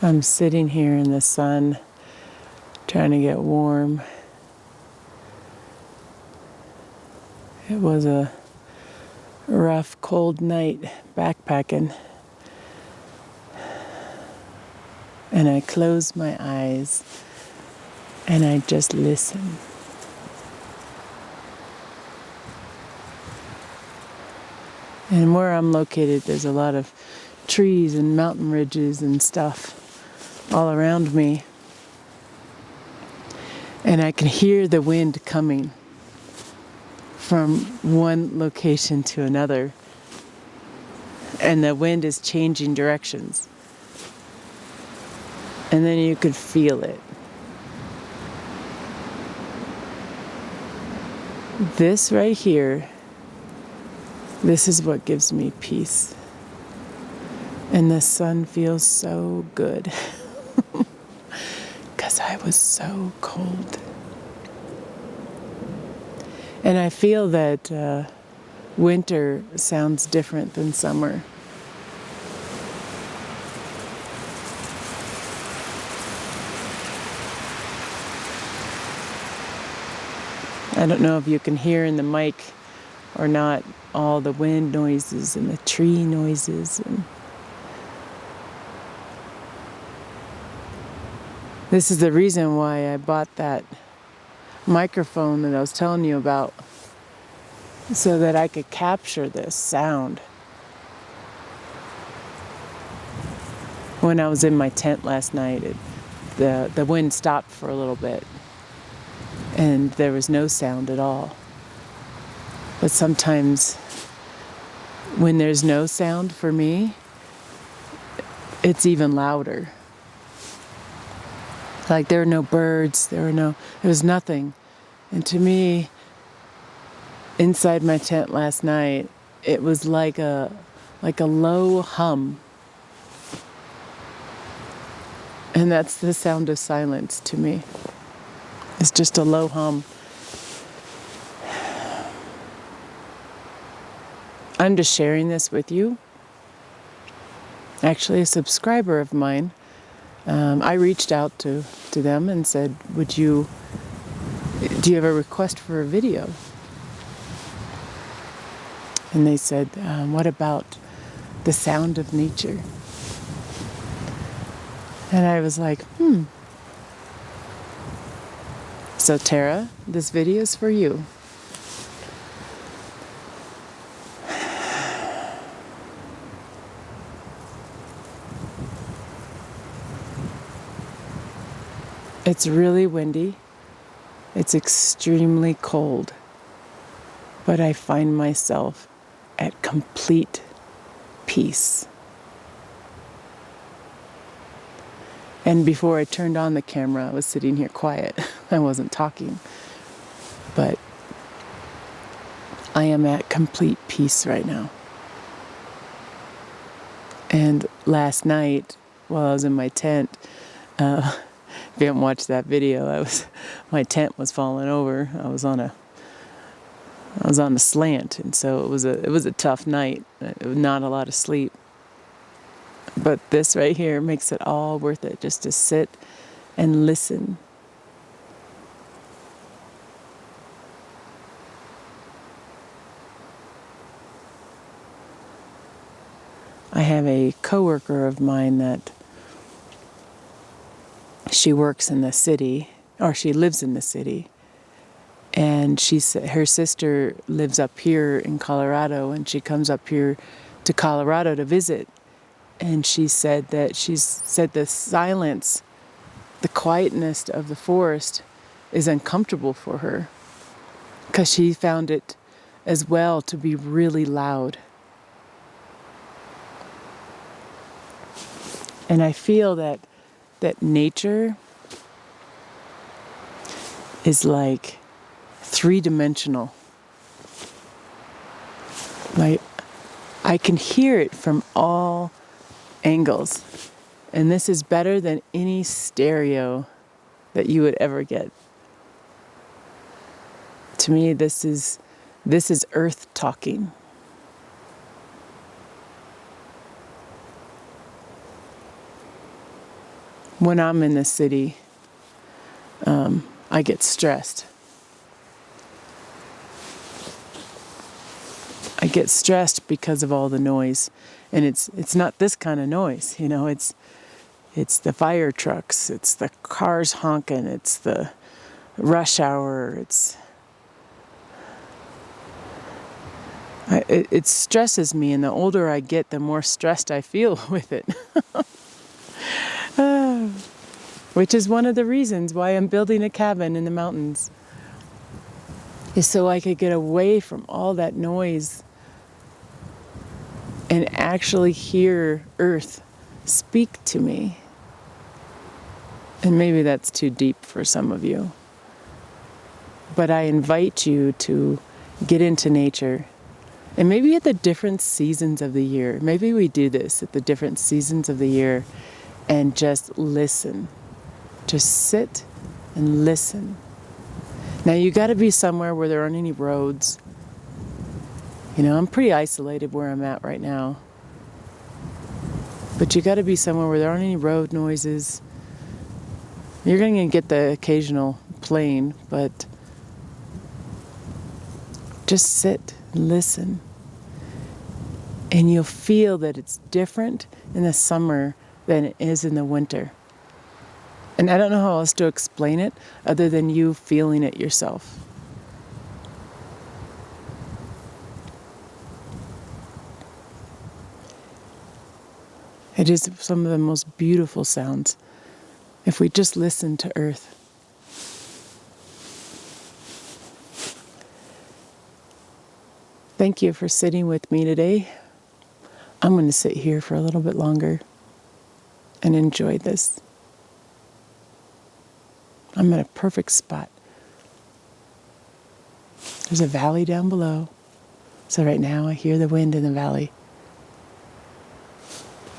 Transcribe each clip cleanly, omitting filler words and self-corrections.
I'm sitting here in the sun, trying to get warm. It was a rough, cold night backpacking. And I close my eyes and I just listen. And where I'm located, there's a lot of trees and mountain ridges and stuff all around me. And I can hear the wind coming from one location to another. And the wind is changing directions. And then you could feel it. This right here, this is what gives me peace. And the sun feels so good. Because I was so cold. And I feel that winter sounds different than summer. I don't know if you can hear in the mic or not all the wind noises and the tree noises. And this is the reason why I bought that microphone that I was telling you about, so that I could capture this sound. When I was in my tent last night, the wind stopped for a little bit and there was no sound at all. But sometimes when there's no sound for me, it's even louder. Like there were no birds, there was nothing. And to me, inside my tent last night, it was like a low hum. And that's the sound of silence to me. It's just a low hum. I'm just sharing this with you. Actually, a subscriber of mine, I reached out to them and said, do you have a request for a video? And they said, what about the sound of nature? And I was like, So Tara, this video is for you. It's really windy. It's extremely cold. But I find myself at complete peace. And before I turned on the camera, I was sitting here quiet. I wasn't talking. But I am at complete peace right now. And last night, while I was in my tent, if you haven't watched that video, my tent was falling over. I was on a slant, and so it was a tough night. Not a lot of sleep. But this right here makes it all worth it, just to sit and listen. I have a coworker of mine that she works in the city, or she lives in the city. And her sister lives up here in Colorado, and she comes up here to Colorado to visit. And she said the silence, the quietness of the forest is uncomfortable for her, because she found it as well to be really loud. And I feel that nature is like three-dimensional. Like I can hear it from all angles. And this is better than any stereo that you would ever get. To me, this is Earth talking. When I'm in the city, I get stressed. I get stressed because of all the noise, and it's not this kind of noise, it's the fire trucks, it's the cars honking, it's the rush hour, it stresses me, and the older I get, the more stressed I feel with it. Which is one of the reasons why I'm building a cabin in the mountains, is so I could get away from all that noise and actually hear Earth speak to me. And maybe that's too deep for some of you. But I invite you to get into nature. And maybe at the different seasons of the year. Maybe we do this at the different seasons of the year and just listen. Just sit and listen. Now you got to be somewhere where there aren't any roads. I'm pretty isolated where I'm at right now. But you got to be somewhere where there aren't any road noises. You're going to get the occasional plane, but just sit and listen. And you'll feel that it's different in the summer than it is in the winter. And I don't know how else to explain it other than you feeling it yourself. It is some of the most beautiful sounds if we just listen to Earth. Thank you for sitting with me today. I'm going to sit here for a little bit longer and enjoy this. I'm in a perfect spot. There's a valley down below. So right now I hear the wind in the valley.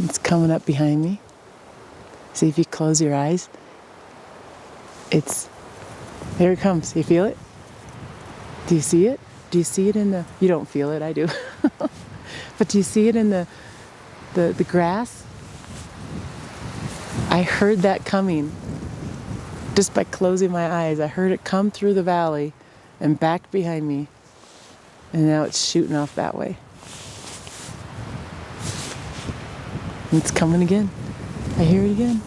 It's coming up behind me. See, if you close your eyes, there it comes. You feel it? Do you see it? Do you see it you don't feel it, I do. But do you see it in the grass? I heard that coming. Just by closing my eyes, I heard it come through the valley and back behind me. And now it's shooting off that way. And it's coming again. I hear it again.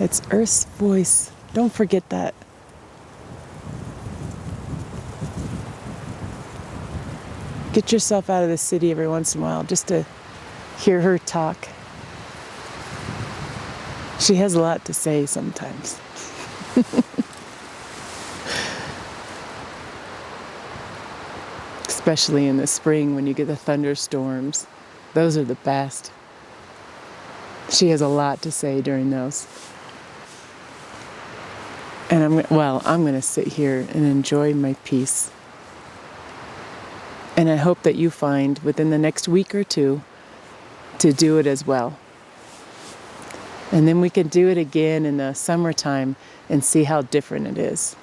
It's Earth's voice. Don't forget that. Get yourself out of the city every once in a while just to hear her talk. She has a lot to say sometimes. Especially in the spring when you get the thunderstorms. Those are the best. She has a lot to say during those. And I'm going to sit here and enjoy my peace. And I hope that you find within the next week or two to do it as well. And then we can do it again in the summertime and see how different it is.